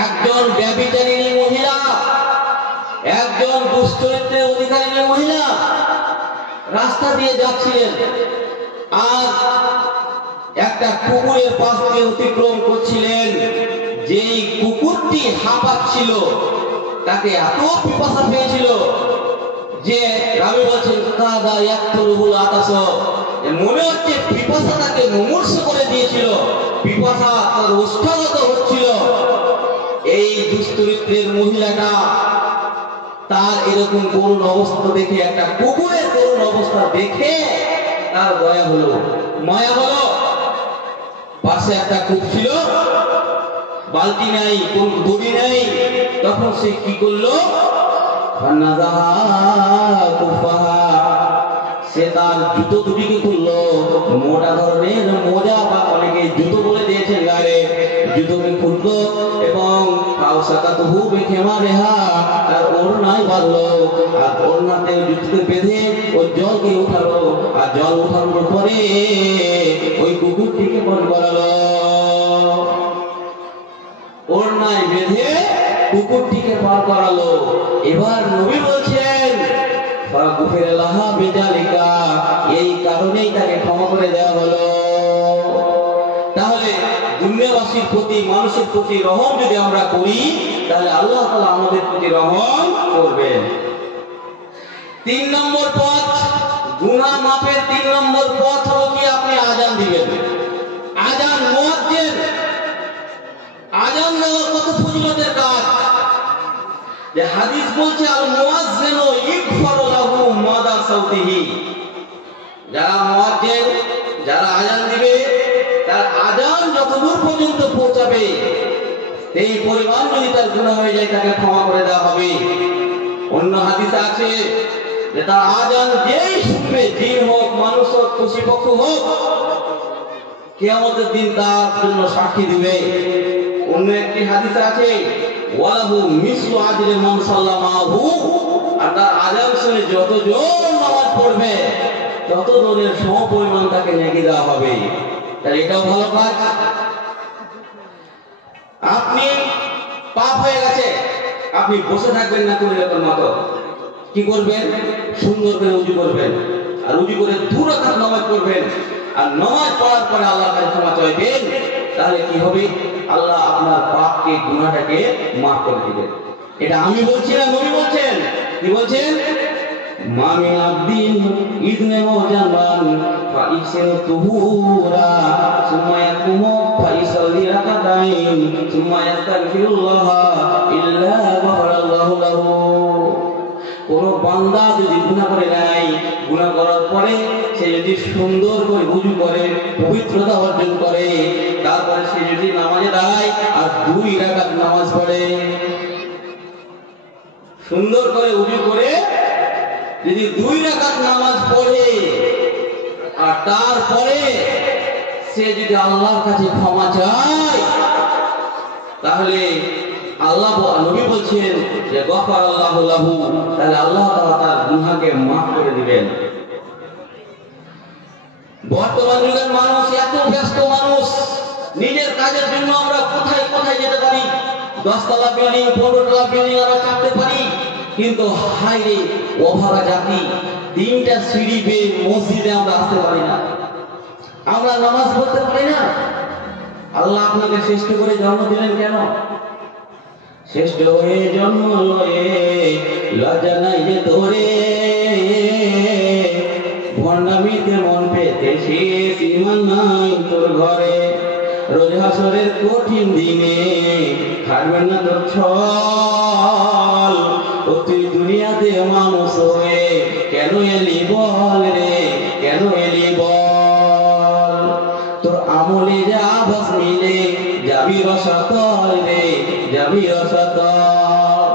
একজন ব্যভিচারিণী মহিলা, একজন দুশ্চরিত্রের অধিকারিণী মহিলা রাস্তা দিয়ে যাচ্ছিলেন, আর একটা কুকুরের পাশ দিয়ে অতিক্রম করছিলেন। যেই কুকুরটি হাঁপাচ্ছিল তাকে এত পিপাসা পেয়েছিল যে রাবি বলছেন কাদা ইয়াকতুলুল আতাস, মনে হচ্ছে পিপাসা তাকে মুমূর্ষু করে দিয়েছিল, পিপাসা তার ওষ্ঠাগত হচ্ছিল। এই দুশ্চরিত্রের মহিলাটা তার এরকম করুণ অবস্থা দেখে, একটা কুকুরের করুণ অবস্থা দেখে তার দয়া হলো, মায়া হলো। পাশে একটা কূপ ছিল, বালতি নাই, কোন দড়ি নাই, তখন সে কি করলো, সে তার জুতো দুটিকে খুললো, মোটা ধরনের মোজা বা অনেকে জুতো বলে দিয়েছেন গায়ে, জুতোকে খুললো এবং তার ওড়নায় বাঁধলো, আর ওড়নাতে জুতোকে বেঁধে ওই জলকে উঠালো, আর জল উঠানোর পরে ওই কুকুরটিকে পান করালো। ওড়নায় বেঁধে কুকুরটিকে পার করালো। এবার নবী বলছেন এই কারণেই তাকে ক্ষমা করে দেওয়া হলো। তাহলে দুনিয়াবাসীর প্রতি, মানুষের প্রতি রহম যদি আমরা করি, তাহলে আল্লাহ তাআলা আমাদের প্রতি রহম করবেন। 3 নম্বর পথ, গুনাহ মাফের 3 নম্বর পথ হলো কি, আপনি আযান দিবেন। আযান, মুয়াজ্জিন আযান দেওয়া কত ফজিলতের কাজ। যে হাদিস বলছে আল মুয়াজ্জিনু ইগফারু লাহু মাদা সাউতিহি, যারা মুয়াজ্জিন, যারা আযান দিবে, তার আযান যতদূর পর্যন্ত পৌঁছাবে এই পরিমাণ যদি তার গুনাহ হয়ে যায়, তাকে ক্ষমা করে দেওয়া হবে। অন্য হাদিসে আছে যে তার আযান যেই শুনবে, জিন হোক, মানুষ হোক, পশুপক্ষ হোক, কিয়ামতের দিন তার জন্য সাক্ষী দিবে। অন্য একটি হাদিসে আছে ওয়ালাহু মিসলু আজরি মান সাল্লামাহু, আর তার আযান শুনে যতজন নামাজ পড়বে ততজনের সমপরিমাণ তাকে নেকি দেওয়া হবে। তাহলে এটাও ভালো কাজ। আপনি পাপ হয়ে গেছে, আপনি বসে থাকবেন না কোন রকম মতো, কি করবেন, সুন্দর করে ওযু করবেন, আর ওযু করে 2 রাকাত নামাজ পড়বেন, আর নামাজ পড়ার পরে আল্লাহর কাছে ক্ষমা চাইবেন। তাহলে কি হবে, আল্লাহ আপনার পাপকে, গুনাহটাকে মাফ করে দিবেন। এটা আমি বলছি না, নবী বলছেন। কি বলছেন, মামি আব্দিন ইদনে মুজাম্মান ফাইসিন তুহুরা সুম্মা ইয়াকুমু ফাইসাল্লি রাকাতাইন সুম্মা ইয়াস্তাগফিরুল্লাহ ইল্লা গফারাল্লাহু লাহু। কোন বান্দা যদি গুনাহ করে নাই, গুনাহ করার পরে সে যদি সুন্দর করে ওযু করে, পবিত্রতা অর্জন করে, তারপরে সে যদি নামাজে দাঁড়ায় আর 2 রাকাত নামাজ পড়ে, সুন্দর করে ওযু করে যদি 2 রাকাত নামাজ পড়ে, আর তারপরে সে যদি আল্লাহর কাছে ক্ষমা চায়, তাহলে আল্লাহ, নবী বলছেন যে গফারাল্লাহু লাহু, তাহলে আল্লাহ তাআলা তার গুনাহকে maaf করে দিবেন। বর্তমান যুগের মানুষ এত ব্যস্ত মানুষ, নিজের কাজের জন্য আমরা কোথায় কোথায় যেতে পারি, 10 তলা বিল্ডিং, 15 তলা বিল্ডিং আমরা চাপতে পারি, কিন্তু হায়রে ওভারা জাতি, 3টা সিঁড়ি বেয়ে মসজিদে আমরা আসতে পারি না, আমরা নামাজ পড়তে পারি না। আল্লাহ আপনাকে শ্রেষ্ঠ করে জন্ম দিলেন কেন? শ্রেষ্ঠ হয়ে জন্ম লয়ে লজ্জা নাই যে তোরে, ভণ্ডামিতে মন পেতেছি, ঈমান নাই তোর ঘরে, রোজ হাসরের কঠিন দিনে খাটবে না তোর ছল, ও তুই দুনিয়াতে মানুষ হয়ে কেন এলি বল রে, কেন এলি বল? তোর আমলে যা আভাস মিলে যাবি রসাতল রে, যাবি রসাতল।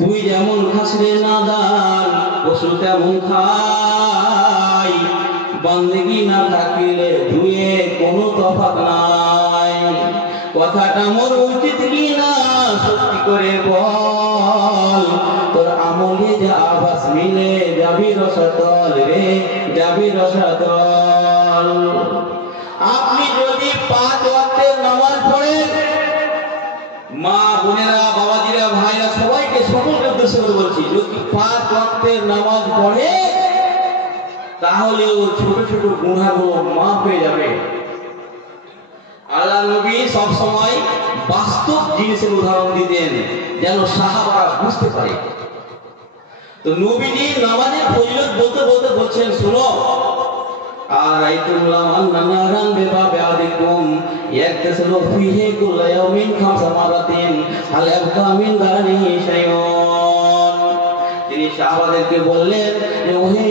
তুই যেমন খাস রে নাদান, পশু তেমন খাই, বান্দেগি না থাকিলে ধুয়ে কোনো তফাৎ নাই। কথাটা মোর উচিত কি না সত্যি করে বল, তোর আমলে যা আভাস মিলে যাবি রসাতল রে, যাবি রসাতল। আপনি যদি 5 ওয়াক্তের নামাজ পড়েন, মা বোনেরা, বাবাজিরা, ভাইরা, সবাইকে সকলকে উদ্দেশ্য করে বলছি, যদি 5 ওয়াক্তের নামাজ পড়ে তাহলে ওর ছোট ছোট গুনাহগুলো মাফ হয়ে যাবে। আল্লাহ নবী সব সময় বাস্তব জিনিসের উদাহরণ দিতেন যেন সাহাবারা বুঝতে পারে। তো নবীজি নামাজের ফজিলত বলতে বলতে বলছেন, শুনো, আরাইতুম লাম আন্না নারান বিবাবি আদিকুম ইয়াগতাসিলু ফীহি কুল্লা ইয়াউমিন 5 মারাতিন হাল ইয়াবকা মিন দানিহি শাইউন। তিনি সাহাবাদেরকে বললেন যে, ওহে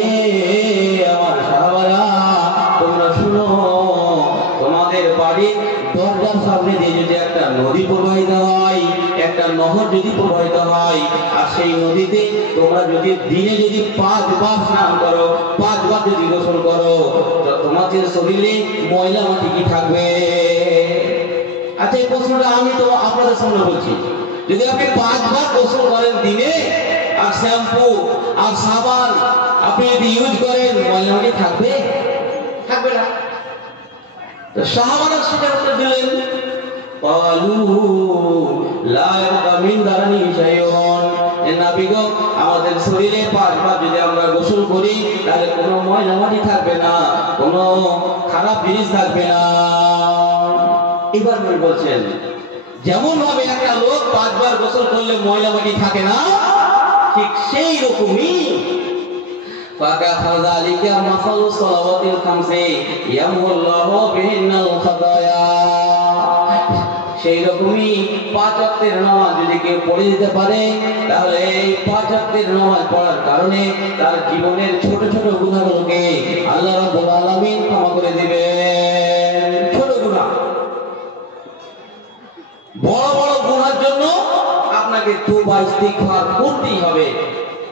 আমার সাহাবারা, তোমরা শুনো, তোমাদের বাড়ির দরজার সামনে দিয়ে যদি একটা নদী প্রবাহিত হয়, একটা নহর যদি প্রবাহিত হয়, আর সেই নদীতে তোমরা যদি দিনে যদি 5 বার স্নান করো, 5 বার যদি গোসল করো, তো তোমাদের শরীরে ময়লা মাটি কি থাকবে? আচ্ছা, এই প্রশ্নটা আমি তো আপনাদের সামনে বলছি, যদি আপনি 5 বার গোসল করেন দিনে, আর শ্যাম্পু আর সাবান আপনি যদি ইউজ করেন, ময়লা মাটি থাকবে? থাকবে না। তো সাহাবারা সেটা উত্তর দিলেন, ক্বালু লা ইয়াবকা মিন দানিহি শাইউন, এ নবী গো, আমাদের শরীরে 5 বার যদি আমরা গোসল করি তাহলে কোনো ময়লা মাটি থাকবে না, কোনো খারাপ জিনিস থাকবে না। এবার নবী বলছেন, যেমন ভাবে একটা লোক 5 বার গোসল করলে ময়লা মাটি থাকে না, ঠিক সেই রকমই ফাকাযালিকা মাসালু সালাওয়াতিল খামসি ইয়ামহুল্লাহু বিহিন্নাল খাতায়া। সেই রকমই 5 ওয়াক্তের নামাজ যদি কেউ পড়ে দিতে পারে, তাহলে এই 5 ওয়াক্তের নামাজ পড়ার কারণে তার জীবনের ছোট ছোট গুনাহগুলোকে আল্লাহ রাব্বুল আলামিন ক্ষমা করে দিবেন। ছোট গুনাহ, বড় বড় গুনাহের জন্য আপনাকে তওবা ইস্তিগফার করতেই হবে।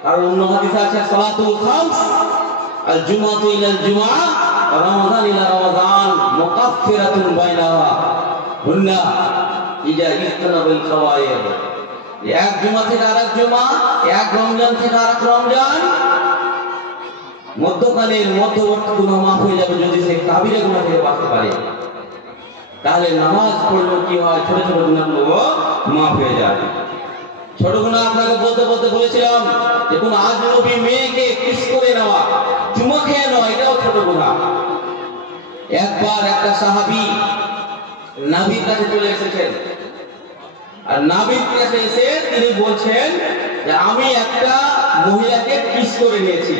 আর অন্য হাদিসে আছে, সালাতুল খামস আল জুমাতু ইলাল জুমআ ওয়া রমাদান ইলা রমাদান মুকাফফিরাতুন বাইনাহা হুন্না ইজা ইসতানাবাল খাওয়ায়ের। এক জুমা থেকে আরেক জুমা, এক রমজান থেকে আরেক রমজান, মধ্যকালের মধ্যবর্তী গুনাহ মাফ হয়ে যাবে যদি সে কাবিরা গুনাহ থেকে বাঁচতে পারে। তাহলে নামাজ পড়লে কি হয়? ছোট ছোট গুনাহগুলো মাফ হয়ে যায়। ছোট গুনাহ আপনাকে বলতে বলতে বলেছিলাম যে কোন আজনবী মেয়েকে কিস করে নেওয়া, চুমা খেয়ে নেওয়া, এটাও ছোট গুনাহ। একবার একটা সাহাবী নবীর কাছে চলে এসেছেন, আর নবীর কাছে এসে তিনি বলছেন যে আমি একটা মহিলাকে কিস করে নিয়েছি।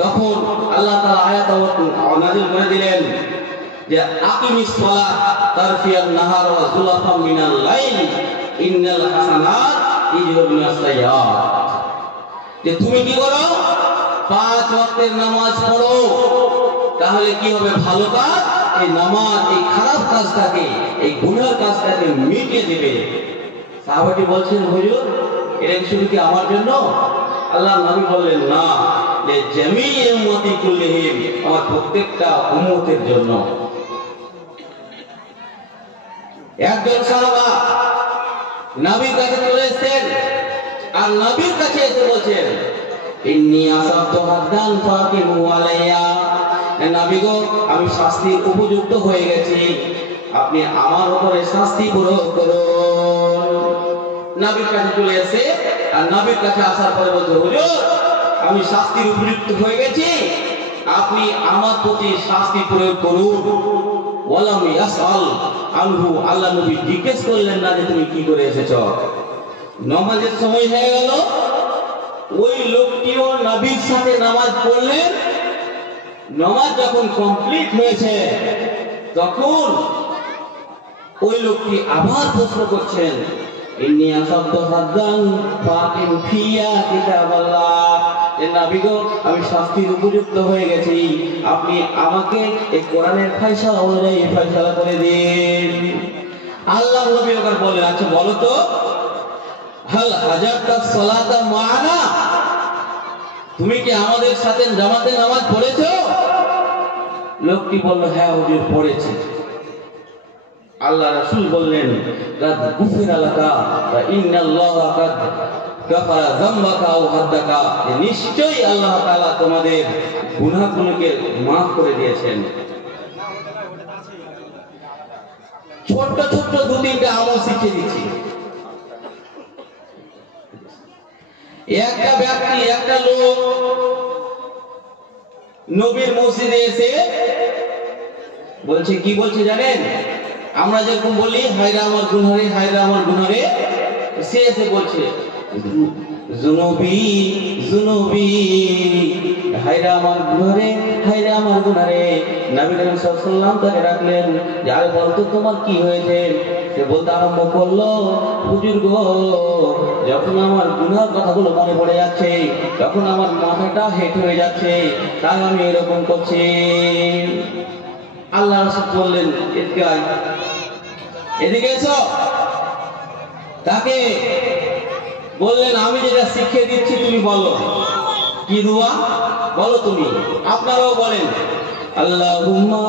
তখন আল্লাহ তাআলা আয়াত নাযিল করে দিলেন যে আকিমিস সালাত তারফিয়ান নাহার ওয়া যুলাফাম মিনাল লাইল ইন্নাল হাসানাত ইযহিবুনাস সাইয়্যাত। যে তুমি কি করো? 5 ওয়াক্তের নামাজ পড়ো, তাহলে কি হবে? ভালো কাজ, এই নামাজ এই খারাপ কাজটাকে, এই গুনার কাজটাকে মিটিয়ে দেবে। সাহাবাটি বলছেন, হুজুর, এটা শুধু কি আমার জন্য? আল্লাহর নবী বললেন, না, যে জামিই উম্মতি কুল্লিহিম, আমার প্রত্যেকটা উম্মতের জন্য। একজন সাহাবা নবীর কাছে চলে এসেছেন, আর নবীর কাছে এসে বলছেন, ইন্নী আসাবতু হাদ্দান ফাকিমু আলাইয়া। নবী গো, আমি শাস্তির উপযুক্ত হয়ে গেছি, আপনি আমার উপরে শাস্তি প্রয়োগ করুন। নবীর কাছে চলে এসে, আর নবীর কাছে আসার পরে বলছে, হুজুর, আমি শাস্তির উপযুক্ত হয়ে গেছি, আপনি আমার প্রতি শাস্তি প্রয়োগ করুন। ওয়ালাম ইয়াসআল আনহু, আল্লাহ নবী জিজ্ঞেস করলেন না যে তুমি কি করে এসেছো। নামাজের সময় হয়ে গেল, ওই লোকটিও নবীর সাথে নামাজ পড়লেন। নামাজ যখন কমপ্লিট হয়েছে, তখন ওই লোকটি আবার প্রশ্ন করছেন, ইন্নী আসাবতু হাদ্দান ফাকিম ফিয়া কিতাবাল্লাহ। নবী গো, আমি শাস্তির উপযুক্ত হয়ে গেছি, আপনি আমাকে এই কোরআনের ফয়সালা অনুযায়ী ফয়সালা করে দিন। আল্লাহ নবী ওকে বললেন, আচ্ছা বলো তো, হাল হাজারতা সালাতা মা'ানা, তুমি কি আমাদের সাথে জামাতে নামাজ পড়েছো? লোকটি বলল, হ্যাঁ হুজুর, পড়েছি। আল্লাহ রাসূল বললেন, কাদ গুফিরা লাকা ওয়া ইন্নাল্লাহা কাদ গাফারা যামবাকা ওয়া হাদ্দাকা, নিশ্চয়ই আল্লাহ তাআলা তোমাদের গুনাহগুলোকে maaf করে দিয়েছেন। ছোট্ট ছোট্ট দু তিনটা আমল শিখিয়ে দিচ্ছি। একটা ব্যক্তি, একটা লোক নবীর মসজিদে এসে বলছে, কি বলছে জানেন? আমরা যেরকম বলি হায়রা আমার গুনহারে, হায়রা আমার গুনহারে, সে এসে বলছে জুনুবি জুনুবি, হায়রা আমার গুনহারে, হায়রা আমার গুনহারে। নবী করিম সাল্লাল্লাহু আলাইহি ওয়াসাল্লাম তাকে ডাকলেন, যার বলতো তোমার কি হয়েছে? সে বলতে আরম্ভ করলো, হুজুর গো, যখন আমার গুনার কথাগুলো মনে পড়ে যাচ্ছে তখন আমার মাথাটা হেঁট হয়ে যাচ্ছে, তাই আমি এরকম করছি। আল্লাহ রাসূল বললেন, এদিকে এসো। তাকে বললেন, আমি যেটা শিখিয়ে দিচ্ছি তুমি বলো। কি দোয়া বলো তুমি? আপনারাও বলেন, আল্লাহুম্মা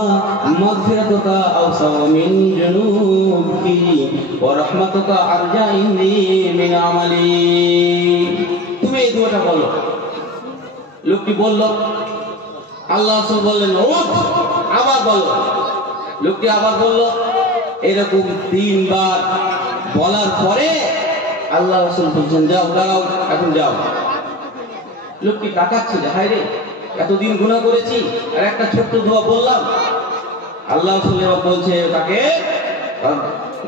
মাগফিরাতুকা আওসাউ মিন জুনুবি ওয়া রাহমাতুকা আরজা ইন্দি মিন আমালি। তুমি এই দোয়াটা বলো। লোকটি বলল, আল্লাহ রাসূল বললেন, উঠ, আবার বলো। লোকটি আবার বলল। এরকম তিনবার বলার পরে আল্লাহ রাসূল বলছেন, যাও, দাঁড়াও, এখন যাও। লোকটি তাকাচ্ছে যে, হায় রে, এতদিন গুনাহ করেছি আর একটা ছোট্ট দোয়া বললাম। আল্লাহ রাসূল বলছে তাকে,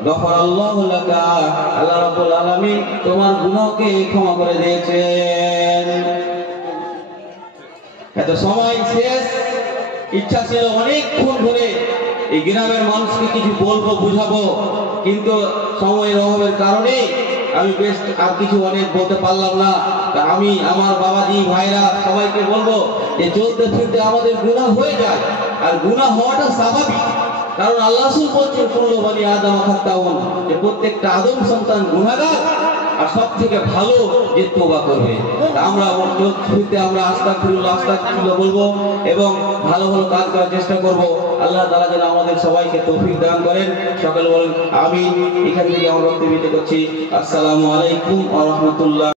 গফরাল্লাহু লাকা, আল্লাহ রাব্বুল আলামিন তোমার গুনাহকে ক্ষমা করে দিয়েছেন। এত সময় শেষ, ইচ্ছা ছিল অনেকক্ষণ ধরে এই গ্রামের মানুষকে কিছু বলবো, বুঝাবো, কিন্তু সময়ের অভাবের কারণে আমি বেশ আর কিছু অনেক বলতে পারলাম না। আমি আমার বাবাজি ভাইরা সবাইকে বলবো যে চলতে ফিরতে আমাদের গুনাহ হয়ে যায়, আর গুনাহ হওয়াটা স্বাভাবিক। কারণ আল্লাহ রাসূল বলেছেন, কুল্লু বনি আদম খাত্তাউন, যে প্রত্যেকটা আদম সন্তান গুনাহগার, আর সব থেকে ভালো যে তওবা করবে। আমরা চলতে ফিরতে আমরা আস্তাগফিরুল্লাহ আস্তাগফিরুল্লাহ বলবো এবং ভালো ভালো কাজ করার চেষ্টা করব। আল্লাহ তাআলা যেন আমাদের সবাইকে তৌফিক দান করেন। সকলে বলেন আমিন। এখান থেকে আমরা বক্তব্য করছি। আসসালামু আলাইকুম ওয়া রাহমাতুল্লাহ।